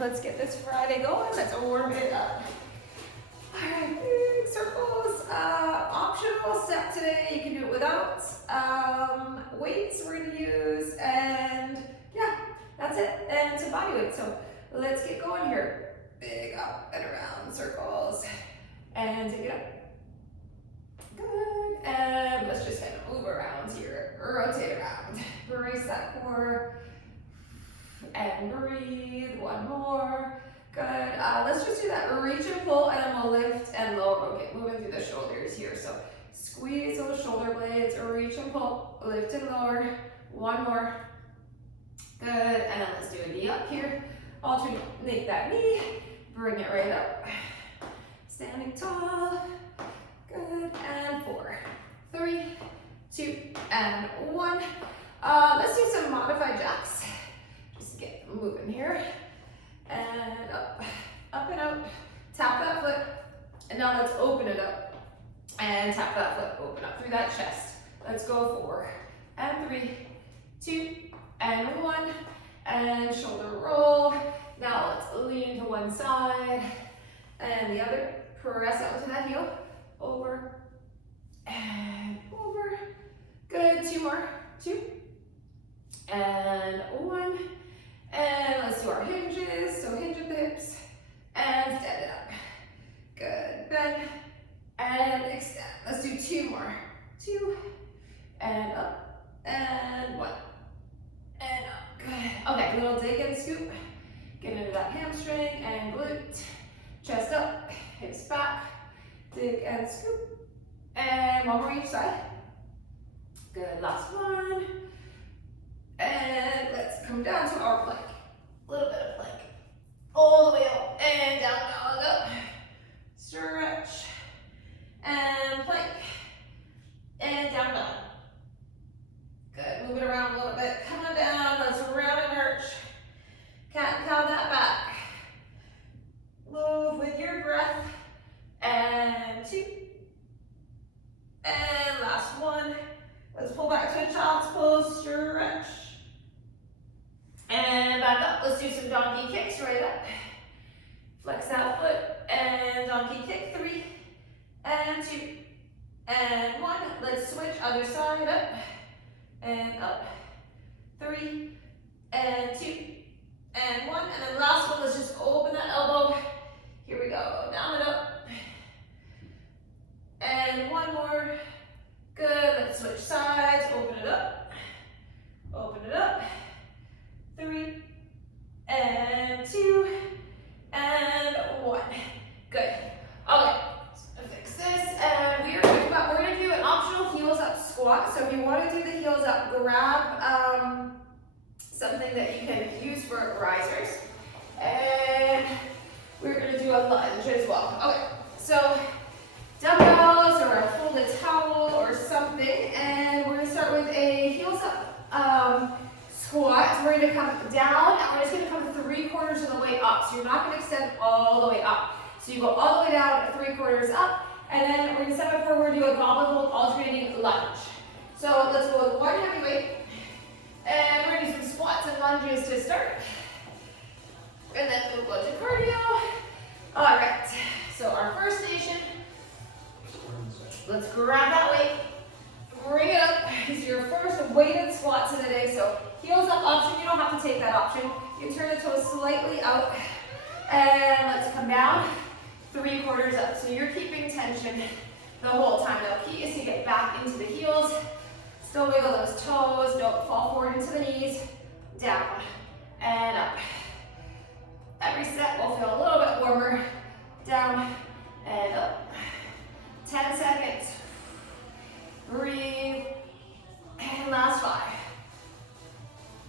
let's get this Friday going. Let's warm it up. All right, big circles. Optional step today. You can do it without. Weights we're gonna use, and yeah, that's it. And some body weight. So let's get going here. Big up and around circles, and take it up. Good. And let's just kind of move around here. Rotate around. Brace that core. And breathe. One more. Good. Let's just do that. Reach and pull, and then we'll lift and lower. Okay, moving through the shoulders here. So squeeze those shoulder blades. Reach and pull. Lift and lower. One more. Good. And then let's do a knee up here. Alternate that knee. Bring it right up. Standing tall. Good. And 4, 3, 2, and 1. Let's do some modified jacks. Just get moving here. And up, up and out. Tap that foot. And now let's open it up. And tap that foot. Open up through that chest. Let's go 4, and 3, 2, and 1. And shoulder roll. Now let's lean to one side. And the other. Press out to that heel. Over and over. Good. 2 more. 2 and 1. And let's do our hinges. So hinge at the hips and stand it up. Good. Bend and extend. Let's do 2 more. 2 and up and 1 and up. Good. Okay, little dig and scoop. Get into that hamstring and glute. Chest up, hips back. Dig and scoop. And 1 more each side. Good, last one. And let's come down to our plank. A little bit of plank. All the way up and down, dog up. Stretch. And plank. And down, dog. Good, move it around a little bit. Come on down, let's round and arch. Cat-cow that back. Move with your breath. And 2. And last one. Let's pull back to a child's pose, stretch. And back up. Let's do some donkey kicks right up. Flex that foot and donkey kick. 3 and 2 and 1. Let's switch other side up and up. 3 and 2 and 1. And then last one, let's just open that elbow. Here we go. Down and up. And 1 more. Good. Let's switch sides. Open it up. Open it up. 3 and 2 and 1. Good. Okay. So fix this, and we're gonna do an optional heels up squat. So if you want to do the heels up, grab something that you can use for risers, and we're gonna do a lunge as well. Okay. So dumbbells or a folded towel or something, and we're gonna start with a heels up squat. So we're gonna come down, and we're just gonna come 3/4 of the way up. So you're not gonna extend all the way up. So you go all the way down, 3/4 up, and then we're gonna step up forward, do a goblet hold, alternating lunge. So let's go with 1 heavy weight, and we're gonna do some squats and lunges to start, and then we'll go to cardio. All right. So our first station. Let's grab that weight, bring it up. This is your first weighted squats of the day. So heels up option, you don't have to take that option. You turn the toes slightly out, and let's come down, 3/4 up. So you're keeping tension the whole time. Now key is to get back into the heels. Still wiggle those toes, don't fall forward into the knees. Down and up. Every set will feel a little bit warmer. Down and up. 10 seconds. Breathe. And last 5.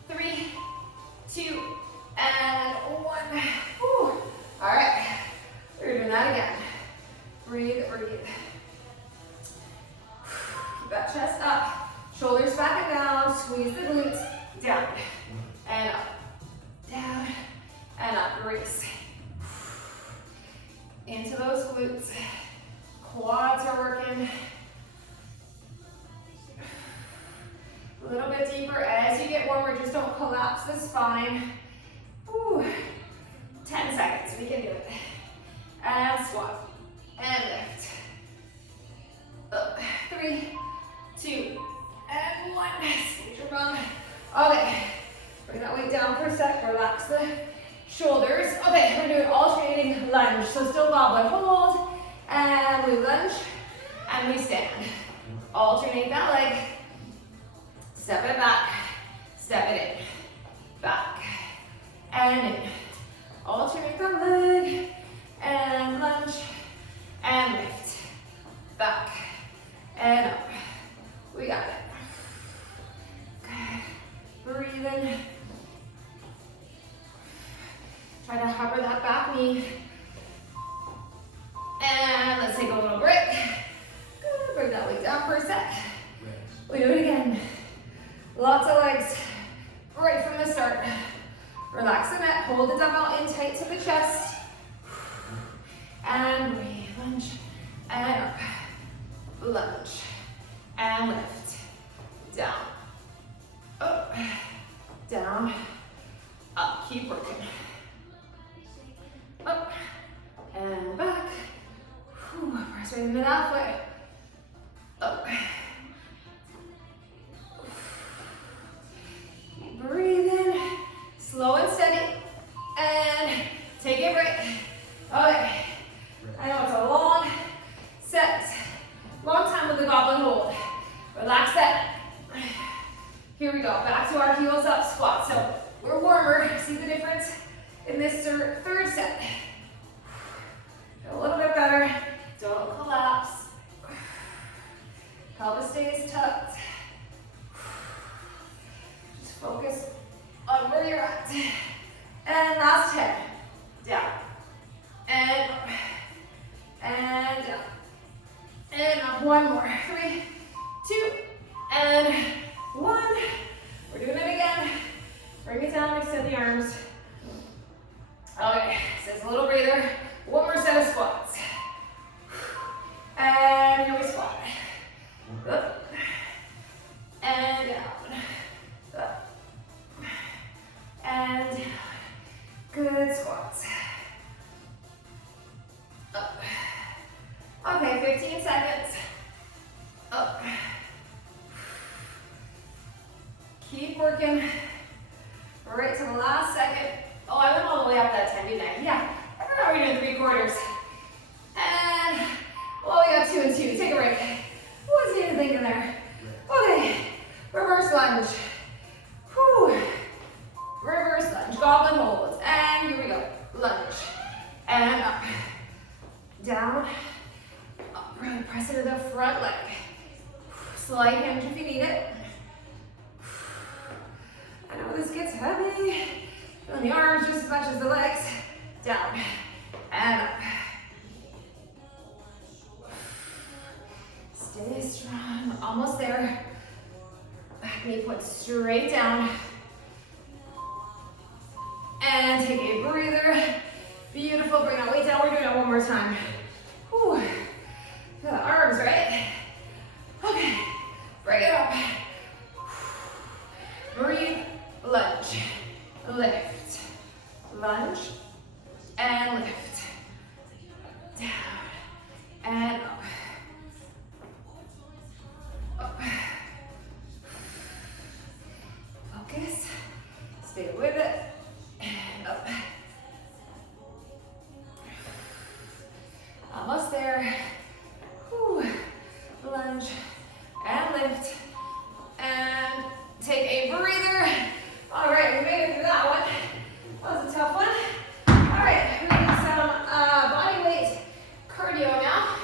3, 2, and 1. Whew. All right. We're doing that again. Breathe, breathe. Keep that chest up. Shoulders back and down. Squeeze the glutes. Down and up. Down and up. Release. Into those glutes. Quads are working. A little bit deeper as you get warmer. Just don't collapse the spine. Whew. shoulders. Okay, we're doing alternating lunge. So still goblet hold, and we lunge, and we stand. Alternate that leg. Step it back, step it in, back, and in. Alternate that leg, and lunge, and lift, back, and up. We got it. Good. Breathe in. Try to hover that back knee. And let's take a little break. Good. Bring that leg down for a sec. We do it again. Lots of legs right from the start. Relax the neck. Hold the dumbbell in tight to the chest. And breathe. Lunge. And up. Lunge. And lift. Down. Up. Down. Up. Keep working. Up. And back. Press right into that foot. Up. Breathe in. Slow and steady. And take a break. Okay. I know it's a long set. Long time with the goblet hold. Relax that. Here we go. Back to our heels up squat. So we're warmer. See the difference in this third set. A little bit better. Don't collapse. Pelvis stays tucked. Just focus on where you're at. And last 10. Down. And up. And down. And up. One more. 3, 2, and 1. We're doing it again. Bring it down, extend the arms. Okay, so it's a little breather. One more set of squats. And here we squat. Up. And down. Up. And down. Good squats. Up. Okay, 15 seconds. Up. Keep working. Right to the last second. Oh, I went all the way up that time, didn't I? Yeah. I forgot we were doing 3/4. And, well, we got 2 and 2. Take a break. What's even thinking there? Okay. Reverse lunge. Whew. Reverse lunge. Goblet hold. And here we go. Lunge. And up. Down. Up. Really press into the front leg. Slight hinge if you need it. I know this gets heavy. Feeling the arms just as much as the legs. Down. And up. Stay strong. Almost there. Back knee put straight down. And take a breather. Beautiful. Bring that weight down. We're doing it one more time. Whew. Feel the arms, right? Okay. Bring it up. Breathe. Lunge. Lift. Lunge. And lift. Down. And up. Up. Focus. Stay with it. And up. Almost there. Whew. Lunge. And lift. And take a breather. All right, we made it through that one. That was a tough one. All right, we're gonna do some body weight cardio now.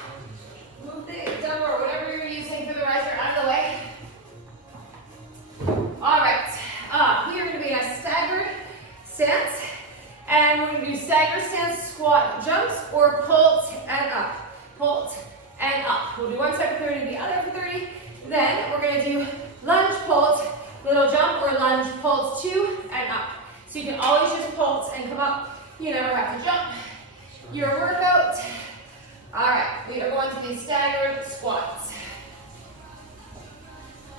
Move the dumbbell or whatever you're using for the riser out of the way. All right, we are gonna be in a staggered stance, and we're gonna do staggered stance squat jumps or pulse and up. Pulse and up. We'll do 1 set for 30, the other for 30. Then we're gonna do lunge pulse, little jump or lunge pulse 2 and up. So you can always just pulse and come up. You never have to jump. Your workout. All right, we are going to do staggered squats.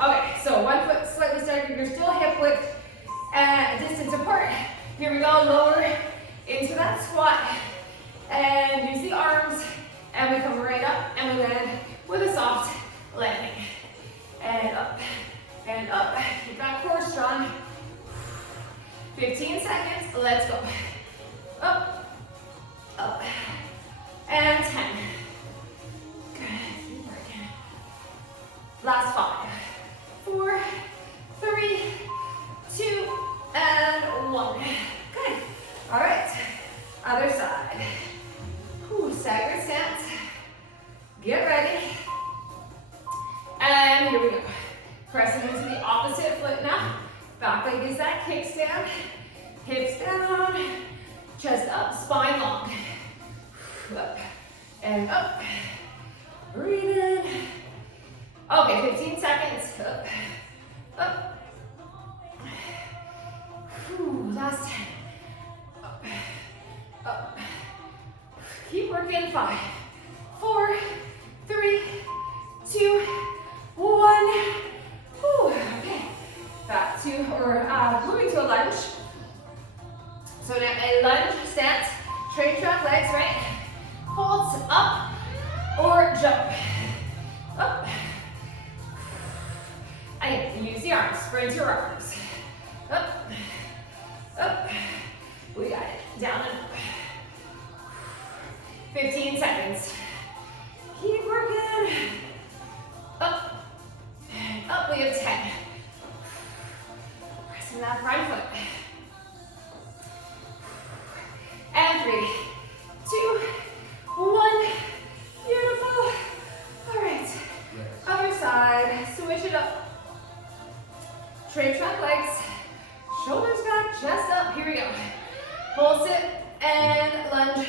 Okay, so 1 foot slightly staggered. You're still hip width distance apart. Here we go, lower into that squat. And use the arms. And we come right up and we land with a soft landing. And up. And up. Keep that core strong. 15 seconds. Let's go. Other side. Whew, staggered stance. Get ready. And here we go. Pressing into the opposite foot now. Back leg is that kickstand. Hips down. Chest up, spine long. Up and up. Breathe in. Okay, 15 seconds. Up, up. Whew, last 10. Up, up. Keep working. 5, 4, 3, 2, 1. Whew, okay. Back to, or moving to a lunge. So now a lunge stance. Straight track legs, right? Holds up or jump. Up. Again, use the arms. Sprint your arms. Up. Up. We got it. Down and up. 15 seconds. Keep working. Up. Up. We have 10. Pressing that front foot. And 3, 2, 1. Beautiful. All right. Other side. Switch it up. Straight track legs. Shoulders back, chest up. Here we go. Pulse it and lunge,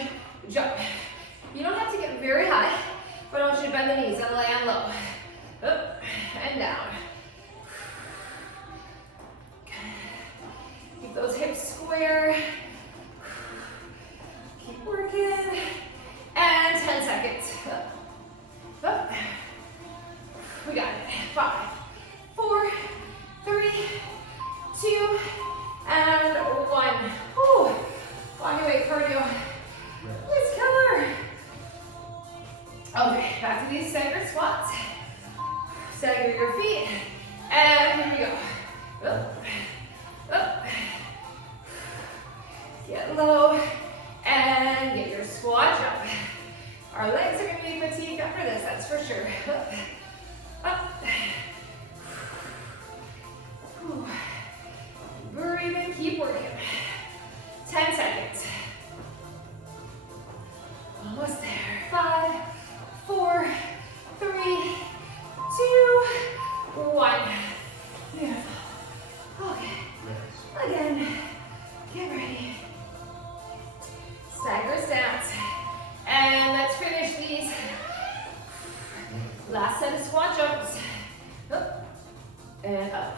jump. You don't have to get very high, but I want you to bend the knees and land low. Up and down. Keep those hips square. Keep working. And 10 seconds. Up. Up. We got it. 5, 4, 3, 2, and 1. Whew. Bodyweight cardio. It's killer. Okay, back to these staggered squats. Stagger your feet. And here we go. Up. Up. Get low. And get your squat jump. Our legs are going to be fatigued after this, that's for sure. Up. Up. Whew. Breathe in, keep working. 10 seconds. Almost there. 5, 4, 3, 2, 1. Beautiful. Okay. Again, get ready. Stagger stance. And let's finish these. Last set of squat jumps. Up and up.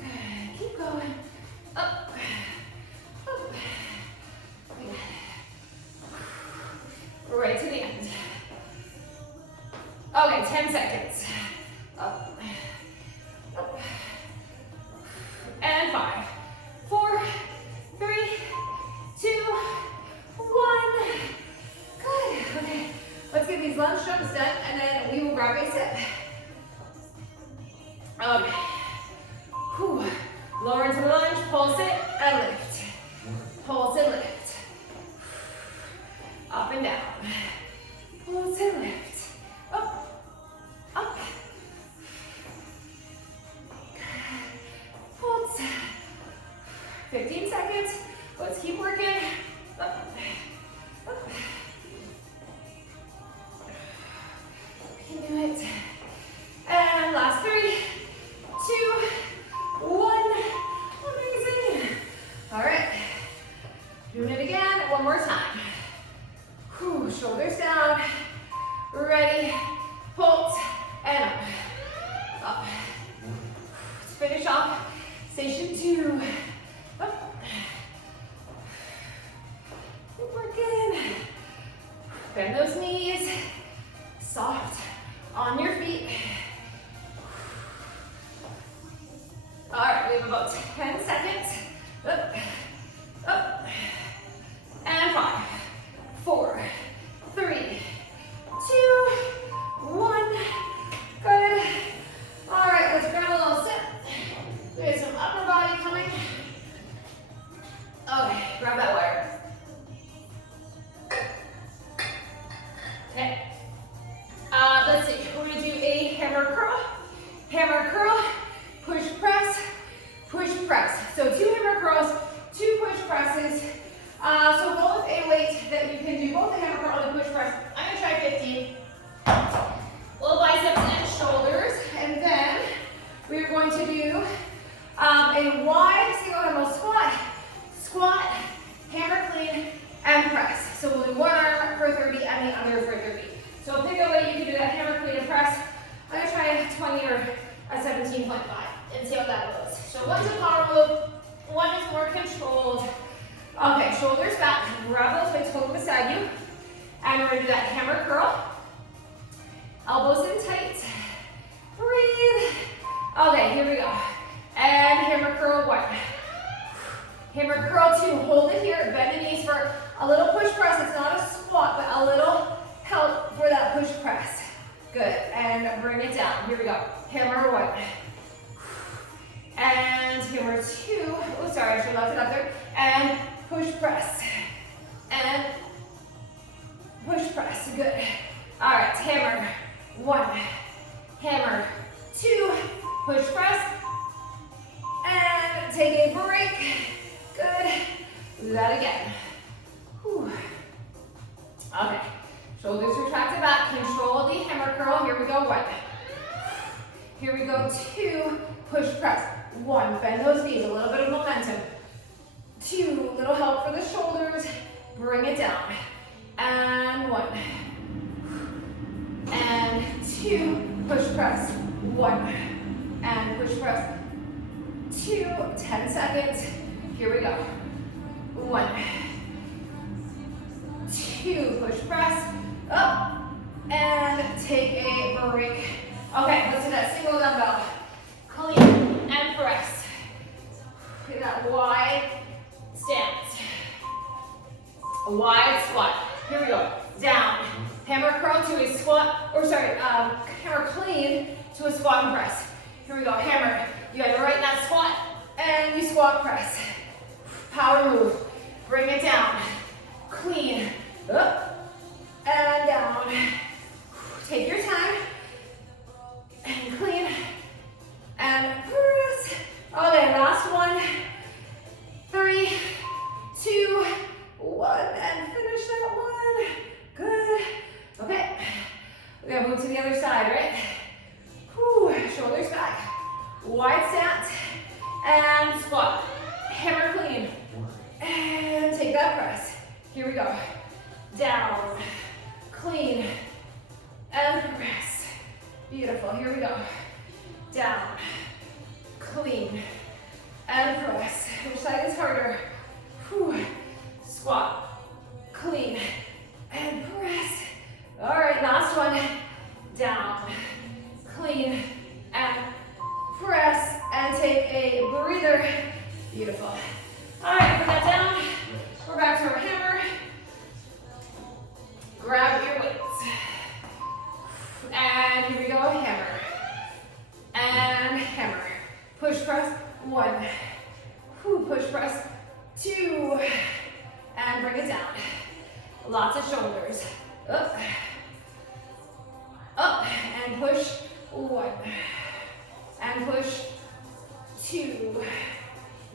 Good. Keep going. Up. Up. We got it. Right to the end. Okay, 10 seconds. Up. Up. And 5, 4, 3, 2, 1. Good. Okay. Let's get these lunge jumps done, and then we will grab a sit. Okay. Whew. Lower into the lunge, pulse it, and lift. Pulse and lift. Up and down. Pulse and lift. Up. Up. Pulse. 15 seconds. Let's keep working. Up. Up. We can do it. And last 3, 2, 1. Amazing. All right. Doing it again. One more time. Whew. Shoulders down. Ready. Pulse. And up. Up. Let's finish off station 2. Up. Keep working. Bend those knees. Soft on your feet. All right, we have about 10 seconds. Up, up, and 5, 4, 3, 2, 1. Good. All right, let's grab a little sip. We have some upper body coming. Okay, grab that wire. Okay. Let's see. We're gonna do a hammer curl, push press, push press. So 2 hammer curls, 2 push presses. bending under for your feet. So pick a way you can do that hammer, clean, and press. I'm gonna try a 20 or a 17.5 and see how that goes. So one's a power move, one is more controlled. Okay, shoulders back, grab those weights, hold them beside you. And we're gonna do that hammer curl. Elbows in tight. Breathe. Okay, here we go. And hammer curl 1. Hammer curl 2. Hold it here. Bend the knees for a little push press. It's not a squat, but a little help for that push press. Good. And bring it down. Here we go. Hammer 1. And hammer 2. Oh, sorry, I should have left it up there. And push press. And push press. Good. All right, hammer 1. Hammer 2. Push press. And take a break. Good. Do that again. Whew. Okay. Shoulders retracted back. Control the hammer curl. Here we go. 1. Here we go. 2. Push press. 1. Bend those knees. A little bit of momentum. 2. Little help for the shoulders. Bring it down. And 1. And 2. Push press. 1. And push press. 2. 10 seconds. Here we go. 1. 2. Push press. Up. And take a break. Okay, let's do that single dumbbell. Clean and press. Look at that wide stance. A wide squat. Here we go. Down. Hammer curl to a squat, or sorry, hammer clean to a squat and press. Here we go. Hammer. You got to right in that squat, and you squat press. Power move. Bring it down. Clean. Up. And down. Take your time. And clean. And press. Okay, last one. 3, 2, 1. And finish that one. Good. Okay. We gotta move to the other side, right? Whew. Shoulders back. Wide stance. And squat. Hammer clean. And take that press. Here we go. Down. Clean. And press. Beautiful. Here we go. Down. Clean. And press. Which side is harder? Whew. Squat. Clean. And press. All right, last one. Down. Clean. And press. And take a breather. Beautiful. All right, put that down. We're back to our hammer. Grab your weights. And here we go, hammer. And hammer. Push press, 1. Push press, 2. And bring it down. Lots of shoulders. Up. Up. And push, 1. And push, 2.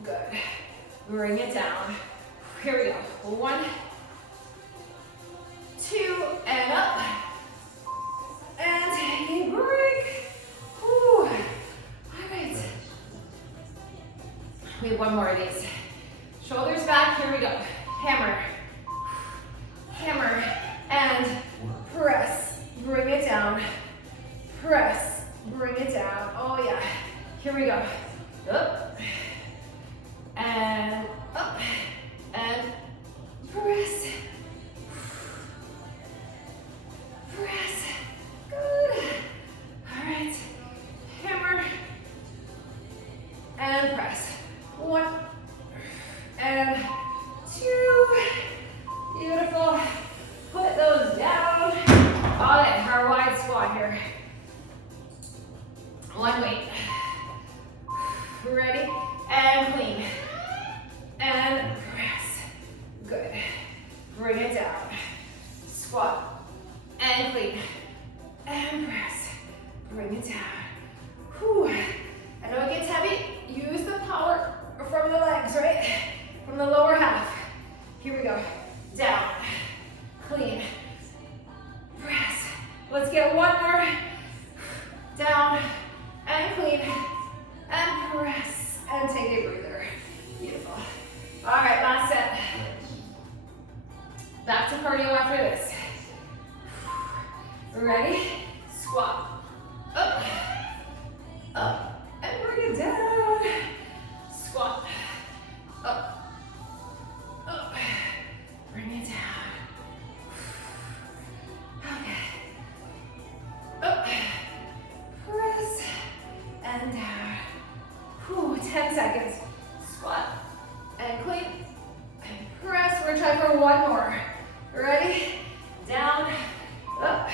Good. Bring it down. Here we go. 1, 2, and up. And take a break. Whew. All right. We have one more of these. Shoulders back. Here we go. Hammer. Hammer. And press. Bring it down. Press. Bring it down. Oh, yeah. Here we go. Up. And up. And press. Press. Good. All right. Hammer. And press. 1. And 2. Beautiful. Put those down. All right, our wide squat here. 1 weight. Ready? And clean. And press. Good. Bring it down. Squat. And clean. And press. Bring it down. Whew. I know it gets heavy. Use the power from the legs, right? From the lower half. Here we go. Down. Clean. Press. Let's get one more. Down. And clean. And press. And take a breather. Beautiful. All right, last set. Back to cardio after this. Ready? Squat. Up. Up. And bring it down. Squat. Up. Up. Bring it down. Okay. Up. Press. And down. Whew, 10 seconds. Squat. And clean. And press. We're gonna try for one more. Ready? Down. Up.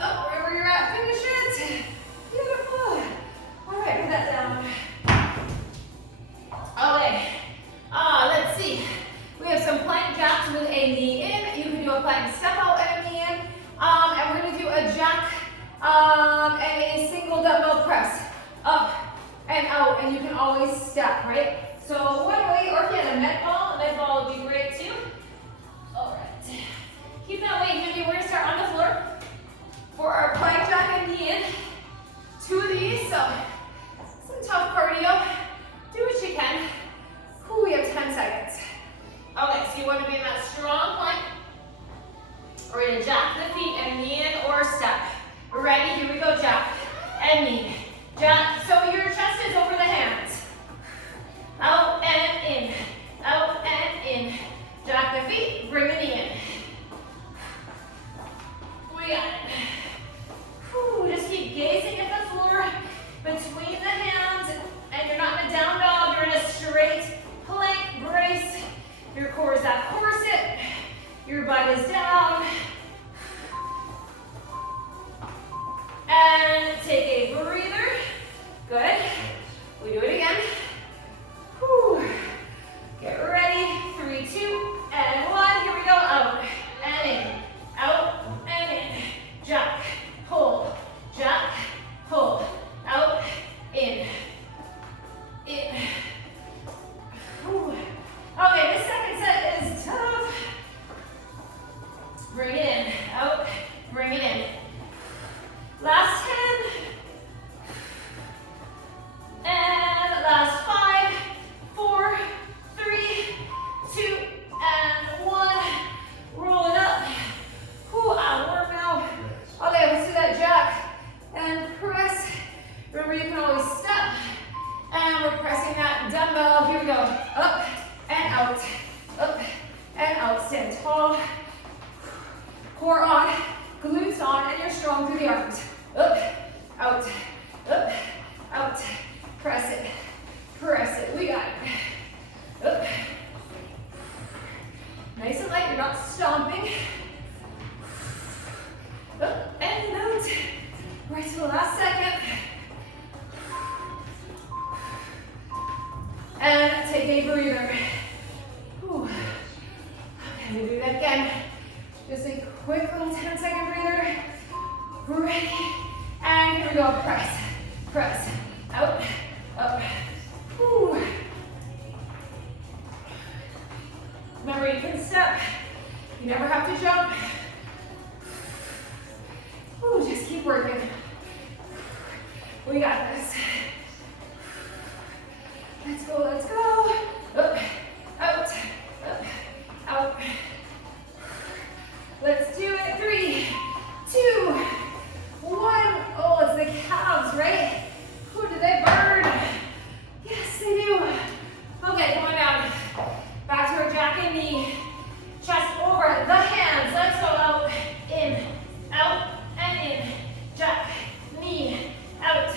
Up, wherever you're at, finish it. Beautiful. All right, put that down. Okay. Let's see. We have some plank jacks with a knee in. You can do a plank step out and a knee in. And we're gonna do a jack and a single dumbbell press. Up and out, and you can always step, right? So one way, or if you had a med ball would be great too. All right. Keep that weight handy. We're gonna start on the floor for our plank jack and knee in. 2 of these, so some tough cardio. Do what you can. Ooh, we have 10 seconds. Okay, so you want to be in that strong plank. We're gonna jack the feet and knee in or step. Ready? Here we go, jack and knee. Jack, so your chest is over the hands. Out and in, out and in. Jack the feet, bring the knee in. We got it. Whew, just keep gazing at the floor between the hands, and you're not in a down dog, you're in a straight plank brace. Your core is that corset, your butt is down. And take a breather. Good. We do it again. Whew. Get ready. 3, 2, and 1. Here we go. Out and in. Out and in. Jack, pull, jack, pull. Out, in, in. Whew. Okay, this second set is tough. Bring it in. Out, bring it in. Last 10. And last 5, 4, 3, 2, and 1. Roll it up. Whew, I'm warm now. Okay, let's do that jack and press. Remember, you can always step. And we're pressing that dumbbell. Here we go. Up and out. Up and out. Stand tall. Core on. Glutes on. And you're strong through the arms. Up, out, up, out. Press it. Press it. We got it. Up. Nice and light. You're not stomping. Up and out. Right to the last second. And take a breather. Whew. Okay, we'll do that again. Just a quick little 10-second breather. Ready. And here we go. Press. Press. Out. Up. Whew. Remember, you can step. You never have to jump. Ooh, just keep working. We got this. Let's go, let's go. Up, out, up, out. Let's do it. 3, 2, 1. Oh, it's the calves, right? Ooh, do they burn? Yes, they do. Okay, going down. Back to our jack and knee. Chest over the hands. Let's go out, in, out, and in. Jack, knee, out,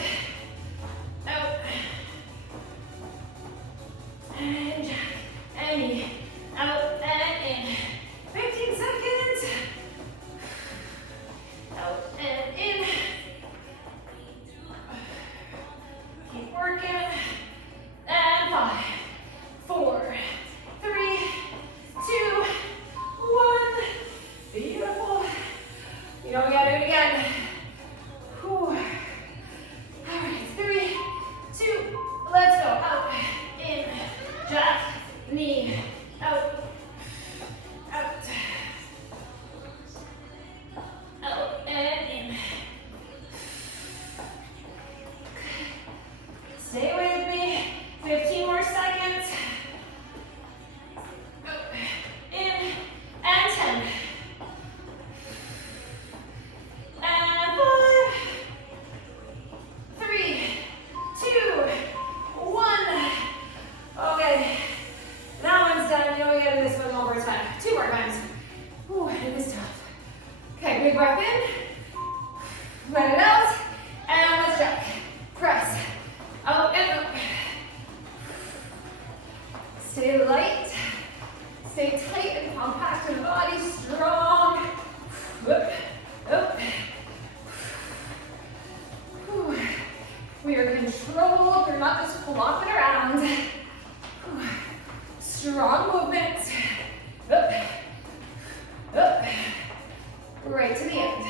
It is tough. Okay, big breath in. Let it out. And let's jack. Press. Out and up. Stay light. Stay tight and compact in the body. Strong. Up. Up. We are controlled. We're not just flopping around. Strong movements. Up. Up. Right to the end.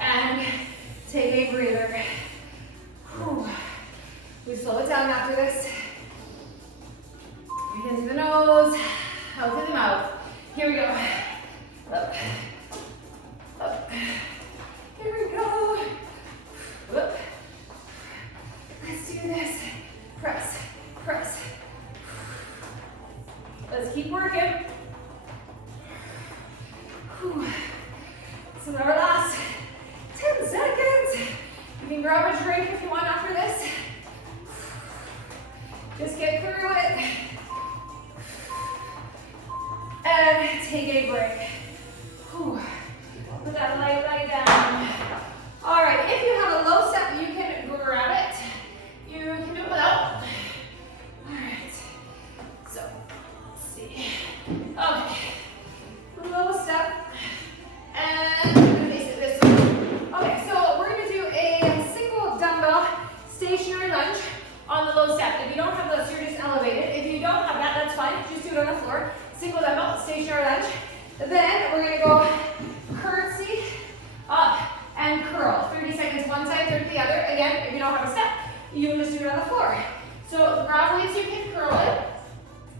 And take a breather. We slow it down after this. Breathe into the nose, out through the mouth. Here we go. Up. Up. Here we go. Up. Let's do this. Press. Press. Let's keep working. So our last 10 seconds. You can grab a drink if you want after this. Just get through it. And take a break. Put that light down. All right, if you have a low step, you can grab it. You can do it without. All right, so let's see. Okay, low step. And I'm gonna face it this way. Okay, so we're gonna do a single dumbbell stationary lunge on the low step. If you don't have those, you're just elevated. If you don't have that, that's fine. Just do it on the floor. Single dumbbell, stationary lunge. Then we're gonna go curtsy, up, and curl. 30 seconds one side, 30 the other. Again, if you don't have a step, you can just do it on the floor. So grab weights, you can curl it.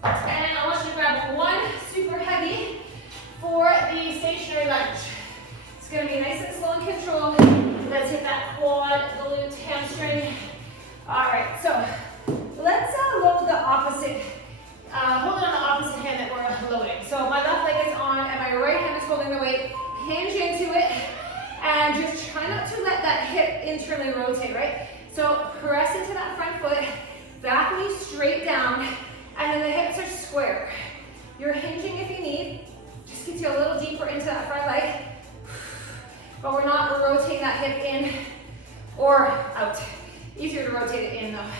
And I want you to grab one super heavy for the stationary lunge. It's gonna be nice and slow and controlled. Let's hit that quad, glute, hamstring. All right, so let's load the opposite. Hold it on the opposite hand that we're loading. So my left leg is on and my right hand is holding the weight. Hinge into it and just try not to let that hip internally rotate, right? So press into that front foot, back knee straight down, and then the hips are square. You're hinging if you need. Just gets you a little deeper into that front leg. But we're not rotating that hip in or out. Easier to rotate it in though.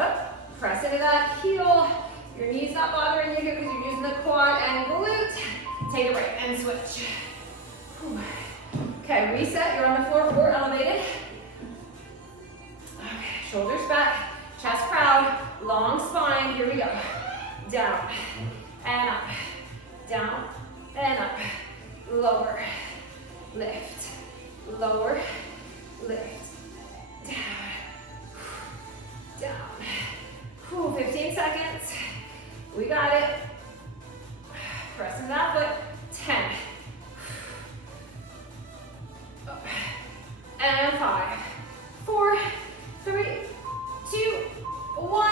Up. Press into that heel. Your knee's not bothering you here because you're using the quad and glute. Take a break and switch. Okay, reset. You're on the floor or elevated. Okay, shoulders back, chest proud, long spine. Here we go. Down and up, down and up. Lower, lift, lower, lift, down, down. 15 seconds. We got it. Press into that foot. 10. And 5, 4, 3, 2, 1.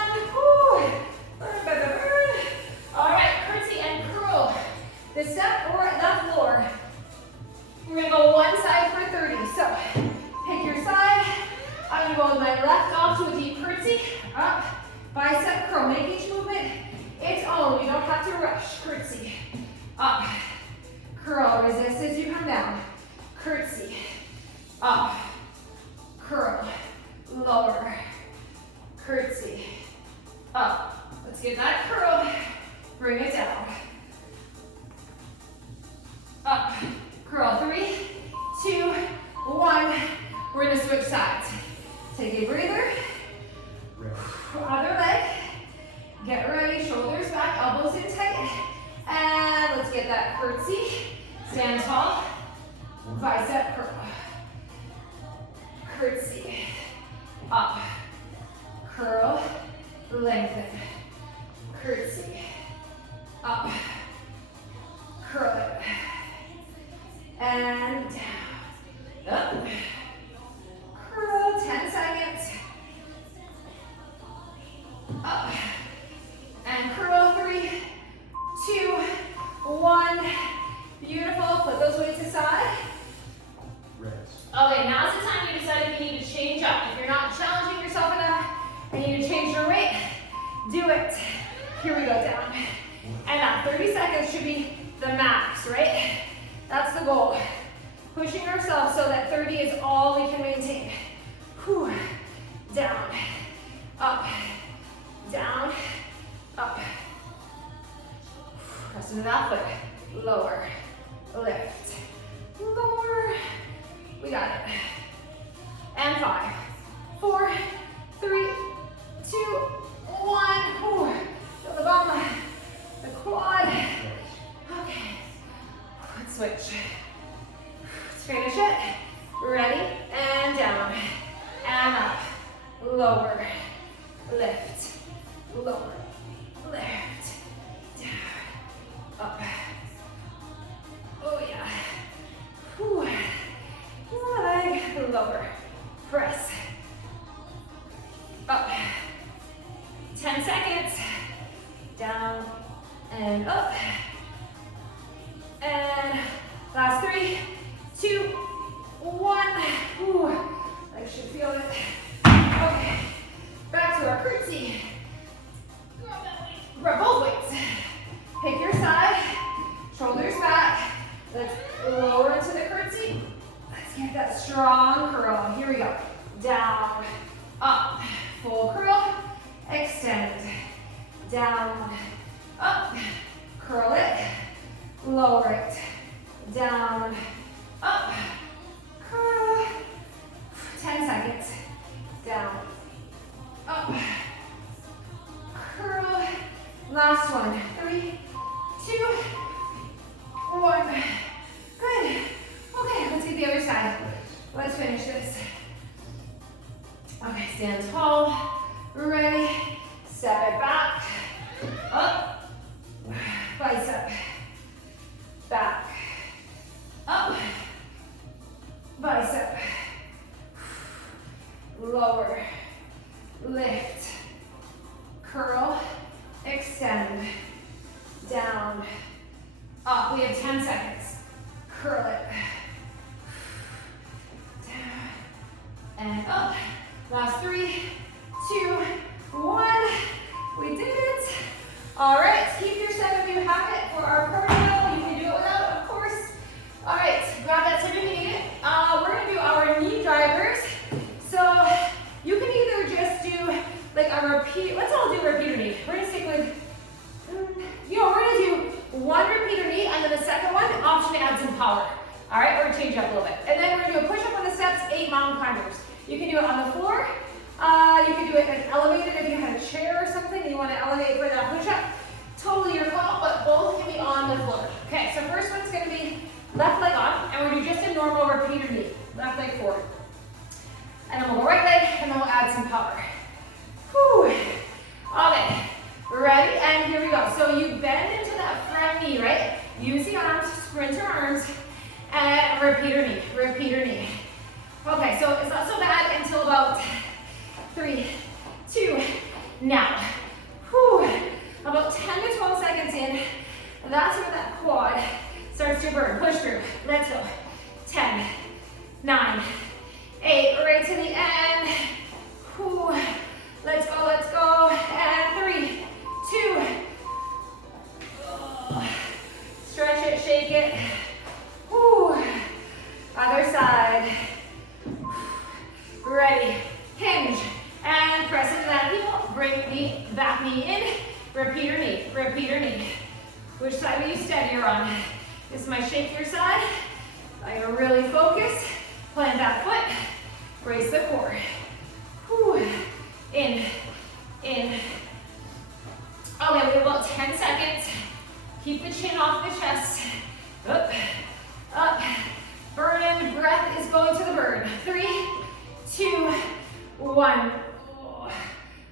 Burn, burn, burn. All right, curtsy and curl. The step or the floor. We're gonna go one side for 30. So pick your side. I'm gonna go with my left off to a deep curtsy. Up. Bicep curl. Make each movement its own. You don't have to rush. Curtsy. Up. Curl. Resist as you come down. Curtsy. Up. Curl. Lower. Curtsy. Up. Let's get that curl. Bring it down. Up. Curl. 3, 2, 1. We're going to switch sides. Take a breather. Other leg. Get ready. Shoulders back. Elbows in tight. And let's get that curtsy. Stand tall. Bicep curl. Curtsy. Up. Curl. Lengthen. Curtsy. Up. Curl it. And down. Up. Curl. 10 seconds. Up. And curl. 3, 2, 1. Beautiful. Put those weights aside. Okay, now's the time you decide if you need to change up. If you're not challenging yourself enough and you need to change your weight, do it. Here we go, down and up. 30 seconds should be the max, right? That's the goal. Pushing ourselves so that 30 is all we can maintain. Whew. Down, up, down, up. Press into that foot. Lower, lift, lower. We got it. And 5, 4, 3, 2, 1. Feel the bum, the quad. Okay. Let's switch. Let's finish it. Ready? And down. And up. Lower. Lift. Lower. Lift. Down. Up. Oh yeah. Whew. Leg. Lower. Press. Up. 10 seconds. Down and up. And last 3, 2, 1. Ooh, I should feel it. Okay, back to our curtsy. Grab both weights. Pick your side, shoulders back. Let's lower into the curtsy. Let's get that strong curl. Here we go. Down, up, full curl, extend. Down, up, curl it, lower it, down, up, curl, 10 seconds, down, up, curl, last one, 3, 2, 1, good, okay, let's get the other side, let's finish this, okay, stand tall, ready, step it back, up, bicep, back, up, bicep, lower, lift, curl, extend, down, up. We have 10 seconds. Curl it, down, and up. Last 3, 2, 1. We did it. All right, keep your step if you have it for our cardio. You can do it without, of course. All right, grab that step if you need it. We're gonna do our knee drivers. So you can either just do like a repeat. Let's all do repeater knee. We're gonna stick with, we're gonna do 1 repeater knee and then the second one, option to add some power. All right, we're gonna change it up a little bit. And then we're gonna do a push-up on the steps, 8 mountain climbers. You can do it on the floor. You can do it like elevated if you had a chair or something and you want to elevate for that push-up. Totally your call, but both can be on the floor. Okay, so first one's going to be left leg on, and we're going to do just a normal repeater knee. Left leg forward. And then we'll go right leg, and then we'll add some power. Whew. Okay, ready? And here we go. So you bend into that front knee, right? Use the arms, sprinter arms, and repeater knee, repeater knee. Okay, so it's not so bad until about 3, 2, now. Whew. About 10 to 12 seconds in, that's where that quad starts to burn. Push through. Let's go. 10, 9, 8, right to the end. Whew. Let's go, let's go. And 3, 2. Stretch it, shake it. Whew. Other side. Ready. Hinge. And press into that heel. Bring the back knee in. Repeater knee. Repeater knee. Which side are you steadier on? This is my shakier side. I'm going to really focus. Plant that foot. Brace the core. Whew. In. In. Okay, we have about 10 seconds. Keep the chin off the chest. Up. Up. Burn in. Breath is going to the burn. 3, 2, 1. Oh,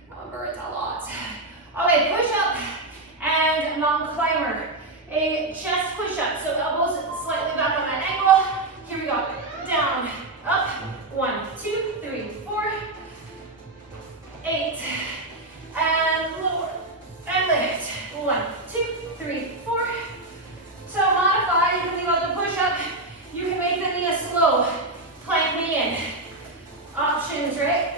that burns a lot. Okay, push up and mountain climber. A chest push up, so elbows slightly back on that angle. Here we go. Down, up. 1, 2, 3, 4, 8, and lower, and lift. 1, 2, 3, 4. So modify, you can leave out the push up. You can make the knee a slow plank knee in. Options, right?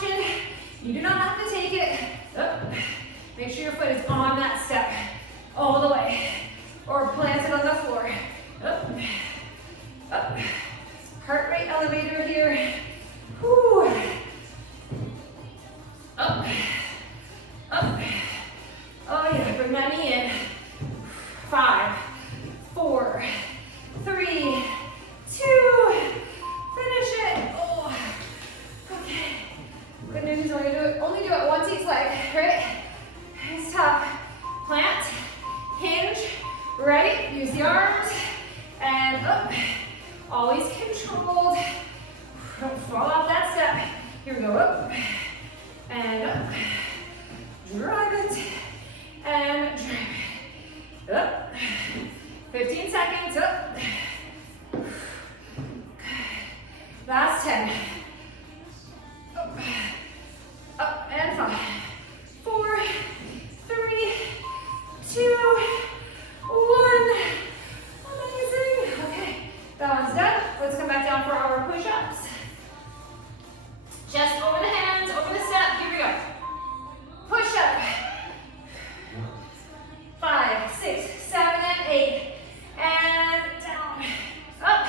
option. You do not have to take it. Up. Make sure your foot is on that step all the way, or planted on the floor. Up. Up. Heart rate elevator here. Whew. Up. Up. Oh yeah, bring that knee in. 5, 4, 3, 2. Finish it. Oh. Okay. Good news, only do it once each leg, right? It's tough. Plant, hinge, ready, use the arms, and up. Always controlled. Don't fall off that step. Here we go, up, and up. Drive it, and drive it. Up. 15 seconds, up. Last 10. Up, up, and 5, 4, 3, 2, 1. Amazing. Okay, that one's done. Let's come back down for our push-ups. Just over the hands, over the step. Here we go. Push up. 5, 6, 7, and 8. And down. Up.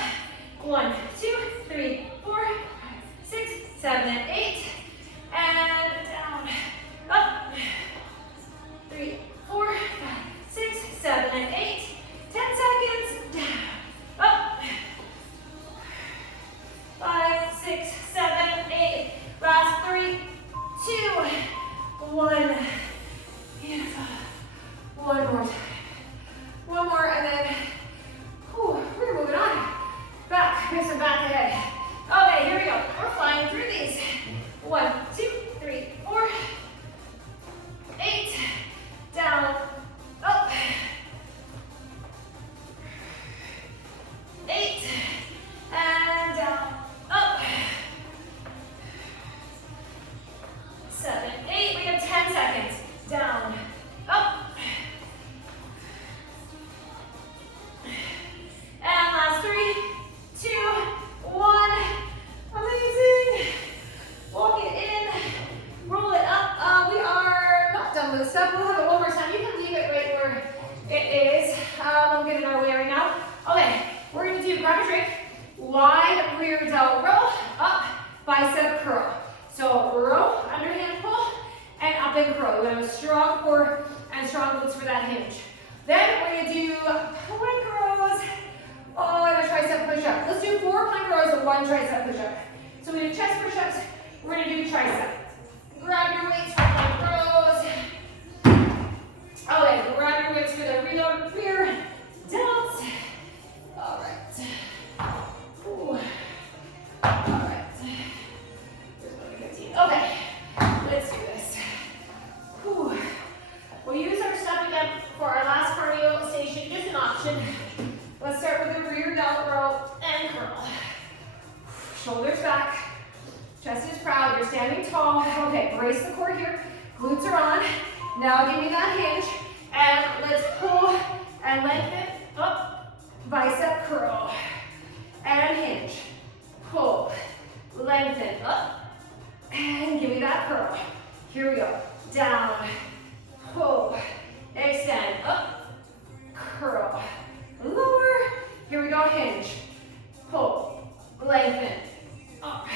1, 2, 3, 4, 5, 6, 7, and 8. And down. Up. 3, 4, 5, 6, 7, and 8. 10 seconds. Down. Up. 5, 6, 7, 8. Last 3, 2, 1. Beautiful. One more time. One more, and then we're moving on. Back, mix it back ahead. Okay, here we go. We're flying through these. 1, 2, 3, 4, 8. Down, up. 8. And down, up. 7, 8. We have 10 seconds. Down, up. And last 3, 2, 1. Amazing. Walk it in. Roll it up. We are not done with the step. We'll have it one more time. You can leave it right where it is. We'll get it our way right now. Okay, we're going to do grab a drink. Wide rear delt row. Up. Bicep curl. So row, underhand pull, and up and curl. We have a strong core and strong glutes for that hinge. Then we're going to do plank rows. Oh, and a tricep push-up. Let's do 4 plank rows and 1 tricep push-up. So we do chest push-ups. We're going to do tricep. Grab your weights for plank rows. Okay, grab your weights for the rear delts. All right. Ooh. All right. Here's another 15. Okay, let's do this. Ooh. We'll use our step again for our last cardio station, just an option. Let's start with the rear delt row and curl. Shoulders back, chest is proud, you're standing tall. Okay, brace the core here, glutes are on. Now give me that hinge, and let's pull and lengthen up, bicep curl, and hinge. Pull, lengthen up, and give me that curl. Here we go, down, pull, extend, up, curl, lower. Here we go, hinge, pull, lengthen, up,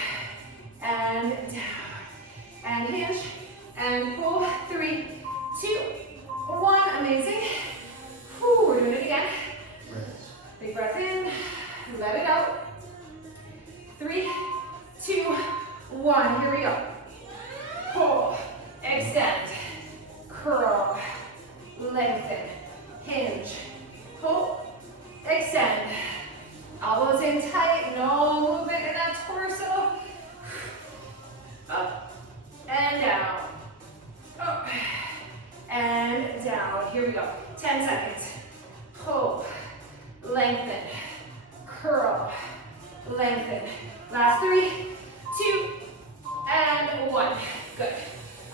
and down, and hinge, and pull. 3, 2, 1. Amazing. Whew, we're doing it again. Big breath in, let it out. 3, 2, 1. Here we go. Pull, extend, curl, lengthen, hinge, pull, extend. Elbows in tight, no movement in that torso. Up and down. Up and down. Here we go. 10 seconds. Pull, lengthen, curl, lengthen. Last 3, 2, and 1. Good.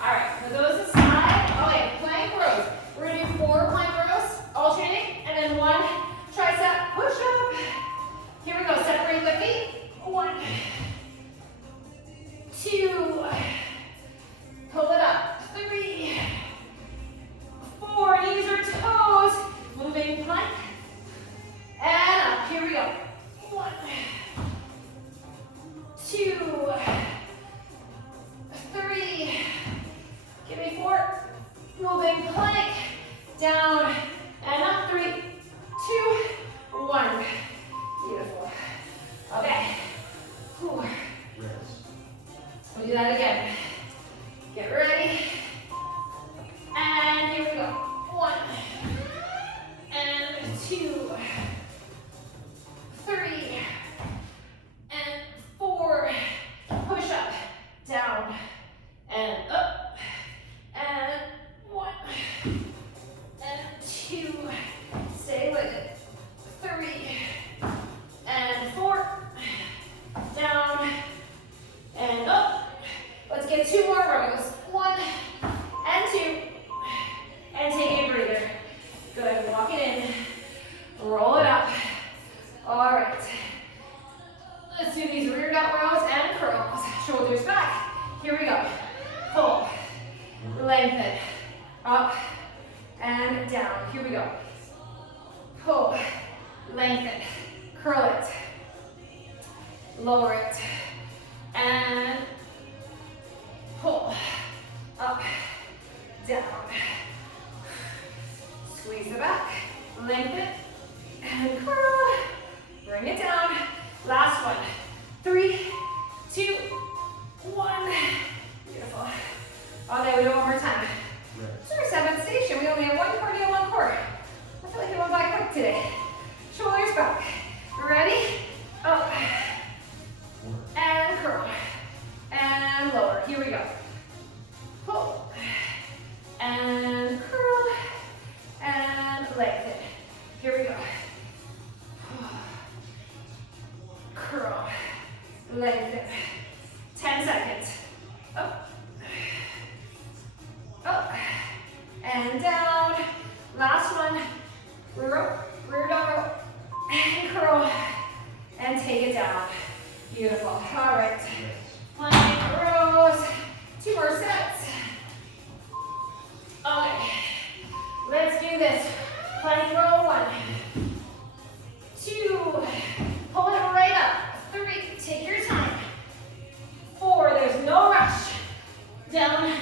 All right, for those aside, okay, plank rows. We're gonna do 4 plank rows, alternating, and then 1 tricep push-up. Here we go, separate the feet. 1, 2, again. Get ready. And here we go. 1 and 2, 3 and 4. Push up, down and up. And 1 and 2. Stay with it. 3 and 4. Down and up. Let's get 2 more rows. 1 and 2. And take a breather. Good. Walk it in. Roll it up. All right. Let's do these rear delt rows and curls. Shoulders back. Here we go. Pull. Lengthen. Up and down. Here we go. Pull. Lengthen. Curl it. Lower it. And pull. Up. Down. Squeeze the back. Lengthen. And curl. Bring it down. Last one. 3, 2, 1. Beautiful. Oh, there we go. One more time. It's our 7th station. We only have 1 cardio, 1 core. I feel like it went by quick today. Shoulders back. Ready? Up. And curl. And lower. Here we go. Pull. And curl. And lengthen. Here we go. Curl. Lengthen. 10 seconds. Up. Up. And down. Last one. Rear delt row. And curl. And take it down. Beautiful. All right. Plank rows. 2 more sets. Okay. Let's do this. Plank row 1. 2. Pull it right up. 3. Take your time. 4. There's no rush. Down.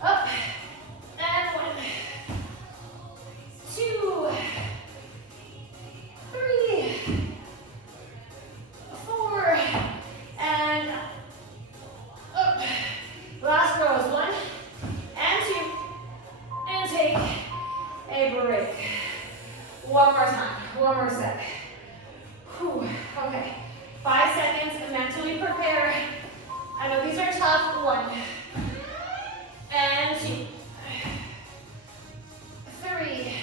Up. And 1. 2. 3. 4. And up. Last row is 1 and 2. And take a break. One more time. One more set. Whew. Okay. 5 seconds. Mentally prepare. I know these are tough. 1 and 2. 3.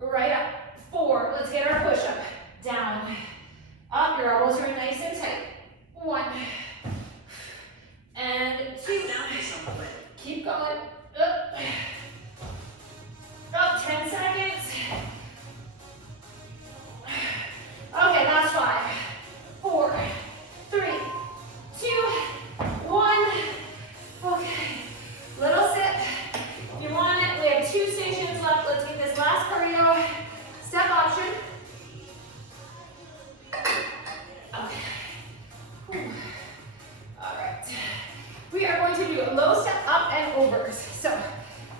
Right up. 4. Let's get our push up. Down. Up. Your elbows are nice and tight. 1 and 2. Keep going. Up. Up. 10 seconds. Okay, last 5. 4, 3, 2, 1. Okay. Little sip. If you want it, we have 2 stations left. Let's get this last cardio. Step option. Okay. Whew. All right. We are going to do low step up and overs. So,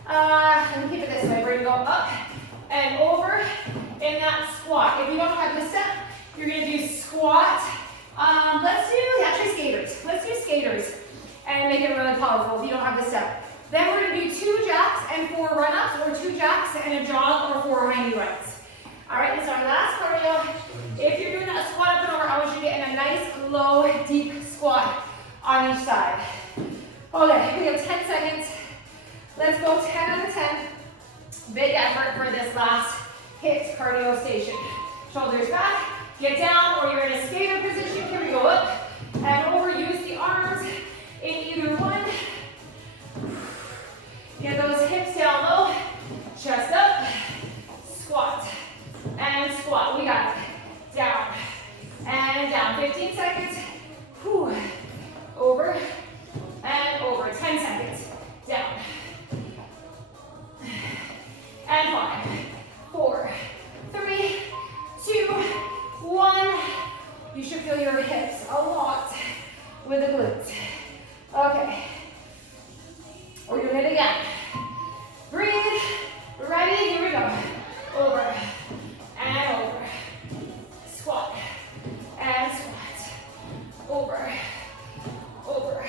let me keep it this way. We're going to go up and over in that squat. If you don't have the step, you're going to do squat. Let's do actually skaters. Let's do skaters and make it really powerful if you don't have the step. Then we're going to do 2 jacks and 4 run-ups, or 2 jacks and a jog, or 4 high knee runs. All right, this is our last cardio. If you're doing that squat up and over, I want you to get in a nice, low, deep squat on each side. Okay, we have 10 seconds. Let's go 10 out of 10. Big effort for this last HIIT cardio station. Shoulders back, get down, or you're in a skater position. Here we go, up and over. Use the arms in either one. Get those hips down low, chest up, squat, and squat. We got it. Down, and down. 15 seconds. Whew. Over, and over. 10 seconds. Down. And 5, 4, 3, 2, 1. You should feel your hips a lot with the glutes. Okay. We're doing it again. Breathe. Ready? Here we go. Over and over. Squat and squat. Over, over,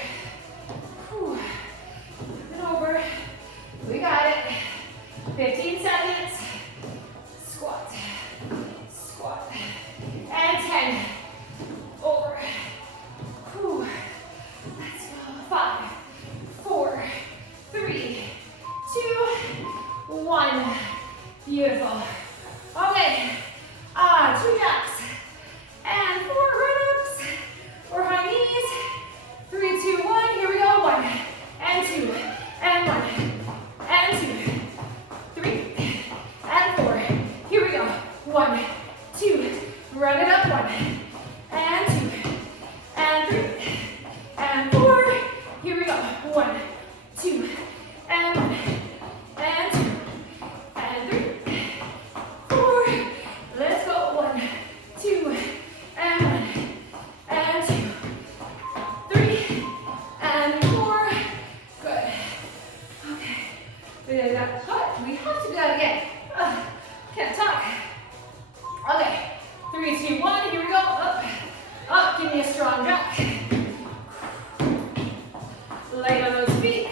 Light on those feet.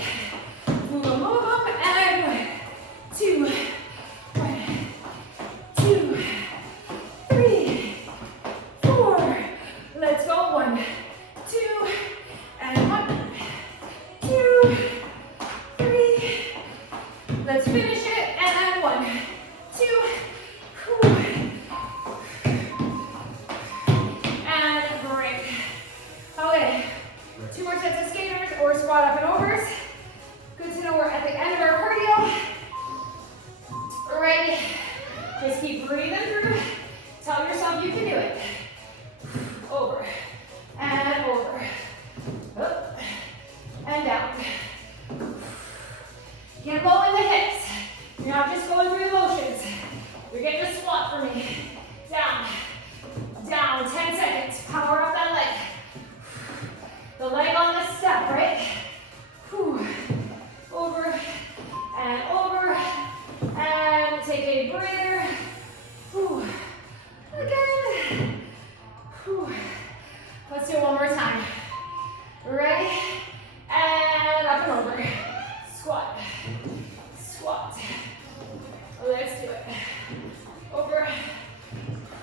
Move them, and 1, 2, 1, 2, 3, 4. Let's go. 1, 2, and 1, 2, 3. Let's finish it. And 1, 2. And break. Okay. 2 more sets of skaters or squat up and overs. Good to know we're at the end of our cardio. Ready? Just keep breathing through. Tell yourself you can do it. Over and over. Up and down. Get low in the hips. You're not just going through the motions. You're getting a squat for me. Down, down, 10 seconds. Power up that leg. The leg on the step, right? Whew. Over and take a breather. Whew. Again. Whew. Let's do it one more time. Ready? And up and over. Squat. Squat. Let's do it. Over.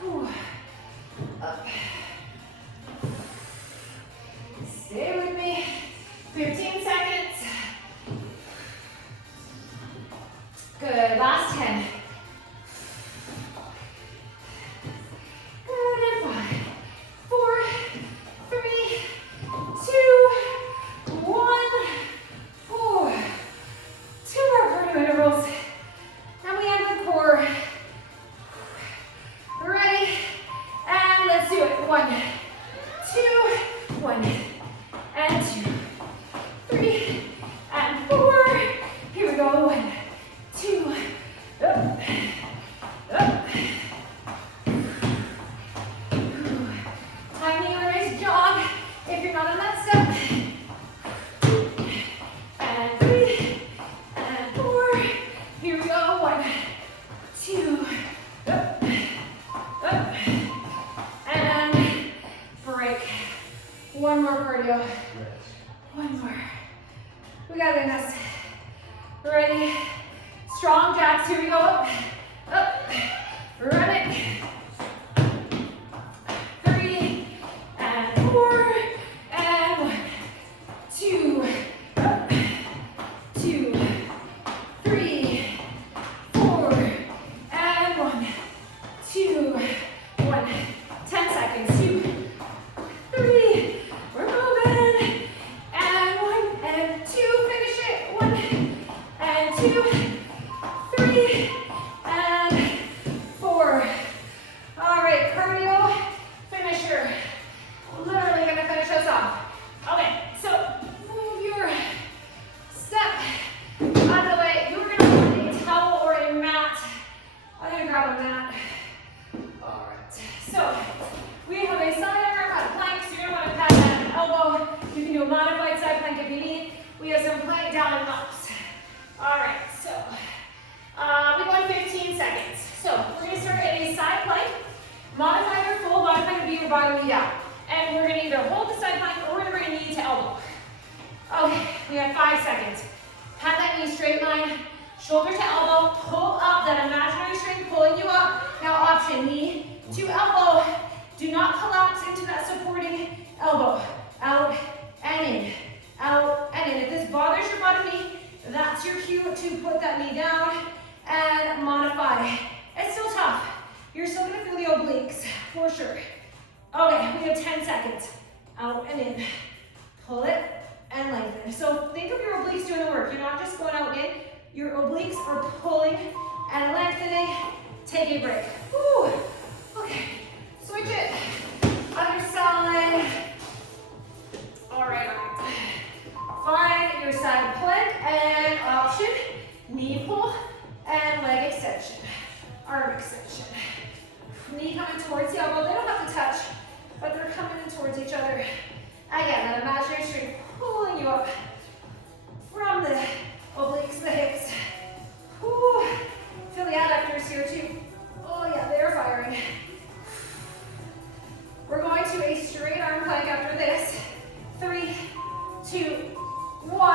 Whew. Up. Stay with me. 15 seconds. Good. Last 10. Good. And 5, 4, 3, 2, 1. 4. 2 more cardio intervals. And we end with core. Ready? And let's do it. 1, 2, 1. And 2, 3, and 4. Here we go. 1, 2, up, up. Time to do a nice jog if you're not on that step. 2, and 3, and 4. Here we go. 1, 2, up, up, and break. One more cardio. One more. We got it in us. Ready? Strong jacks. Here we go. Up. Up. Run it. 3 and 4 and 1, 2. Up. 2, 3, 4 and 1, 2, 1. 10 seconds. 2, 3. We're moving. And 1 and 2. Finish it. 1 and 2, 3 and 4. All right, cardio finisher. Literally gonna finish us off. Okay, so move your step out of the way. You're gonna want a towel or a mat. I'm gonna grab a mat. All right, so we have a side arm plank, so you're gonna want to pat that elbow. You can do a modified side plank if you need. We have some plank down and ups. All right, so we go in 15 seconds. So we're gonna start in a side plank, modify your full, modify your be your bottom knee down. And we're gonna either hold the side plank or we're gonna bring knee to elbow. Okay, we have 5 seconds. Pat that knee straight line, shoulder to elbow, pull up, that imaginary string pulling you up. Now option, knee to elbow. Do not collapse into that supporting elbow. Out and in, out and in. If this bothers your bottom knee, that's your cue to put that knee down and modify. It's still tough. You're still gonna feel the obliques, for sure. Okay, we have 10 seconds. Out and in. Pull it and lengthen. So think of your obliques doing the work. You're not just going out and in. Your obliques are pulling and lengthening. Take a break. Woo. Okay, switch it. Other side. All right. Find your side plank and option. Knee pull and leg extension. Arm extension. Knee coming towards the elbow. They don't have to touch, but they're coming in towards each other. Again, that imaginary string pulling you up from the obliques, the hips. Whew. Feel the adductors here too. Oh yeah, they're firing. We're going to a straight arm plank after this. 3, 2, 1.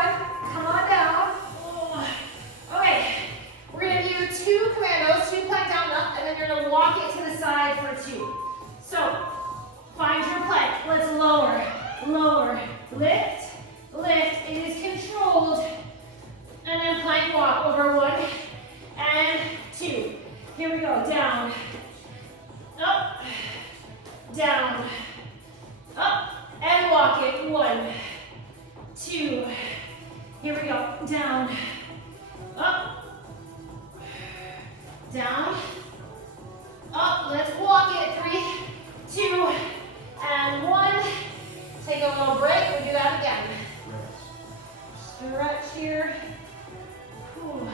Here we go. Down, up, down, up. Let's walk it. 3, 2, and 1. Take a little break. We'll do that again. Stretch here. Whew.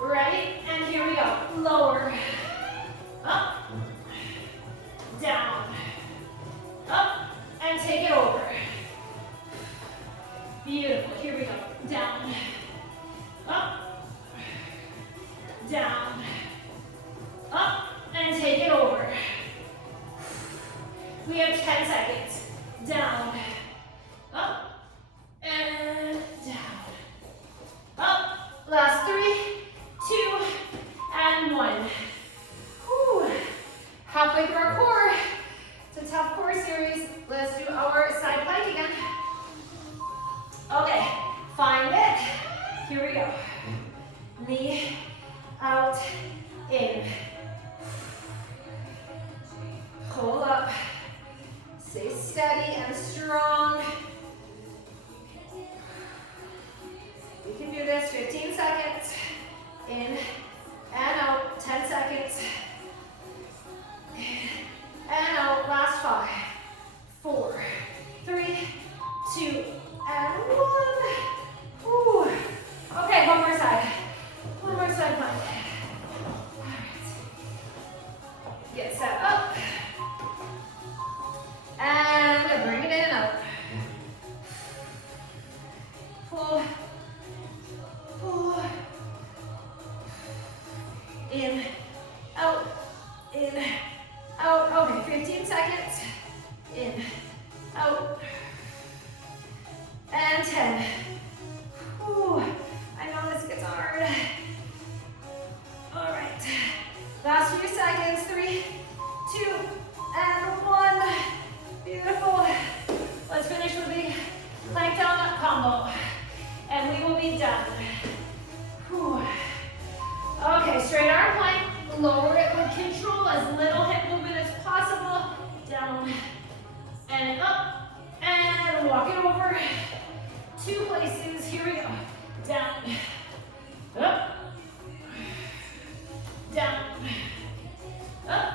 Ready? And here we go. Lower, up, down, up, and take it over. Beautiful. Here we go. Down, up, down, up, and take it over. We have 10 seconds. Down, up, and down, up. Last 3, 2, and 1. Whew. Halfway through our core. It's a tough core series. Let's do our side plank again. Okay, find it. Here we go. Knee out, in. Pull up. Stay steady and strong. We can do this. 15 seconds. In and out. 10 seconds. In and out. Last 5, 4, 3, 2, and 1. Whew. Okay, one more side. One more side plank. All right. Get set up. And bring it in and out. Pull. Pull. In. Out. In. Out. Okay, 15 seconds. In. Out. And 10. Whew. I know this gets hard. All right. Last few seconds. 3, 2, and 1. Beautiful. Let's finish with the plank down combo. And we will be done. Whew. Okay, straight arm plank. Lower it with control. As little hip movement as possible. Down and up. And walk it over. 2 places. Here we go. Down. Up. Down. Up.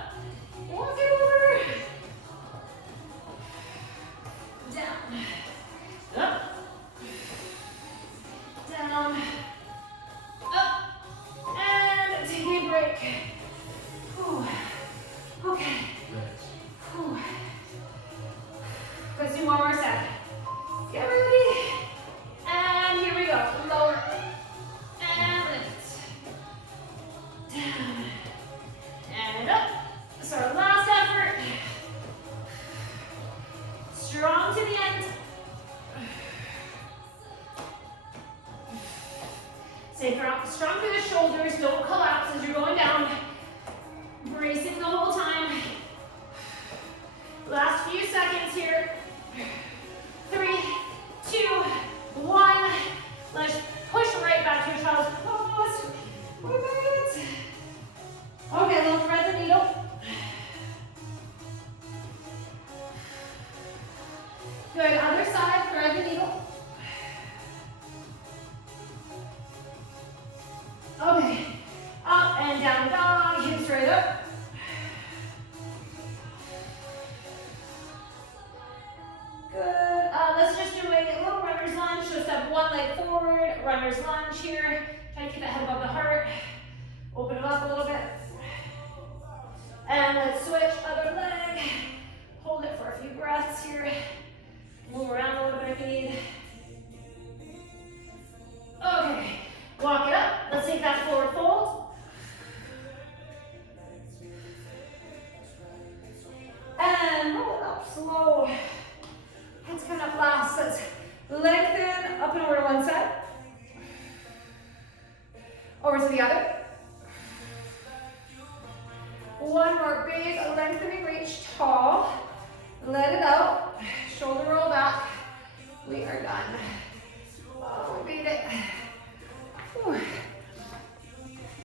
Walk it over. Down. Up. Down. Up. And take a break. Whew. Okay. Whew. Let's do one more set. Get ready. And here we go. Lower. And lift. Down. And up. So our last effort. Strong to the end. Stay strong through the shoulders. Don't collapse as you're going down. Bracing the whole time. Last few seconds here. 3, 2, 1. Let's push right back to your child's pose. Move it. Okay, we'll thread the needle. Good. Other side, thread the needle. Okay. Up and down dog. Hips straight up. Good. Let's just do a little runner's lunge. So step 1 leg forward, runner's lunge here. Try to keep that head above the heart. Open it up a little bit. And let's switch other leg. Hold it for a few breaths here. Move around a little bit if you need. Okay. Walk it up. Let's take that forward fold. And roll it up slow. Head's coming up last. Let's lengthen up and over to one side. Over to the other. One more big lengthening reach, tall. Let it out. Shoulder roll back. We are done.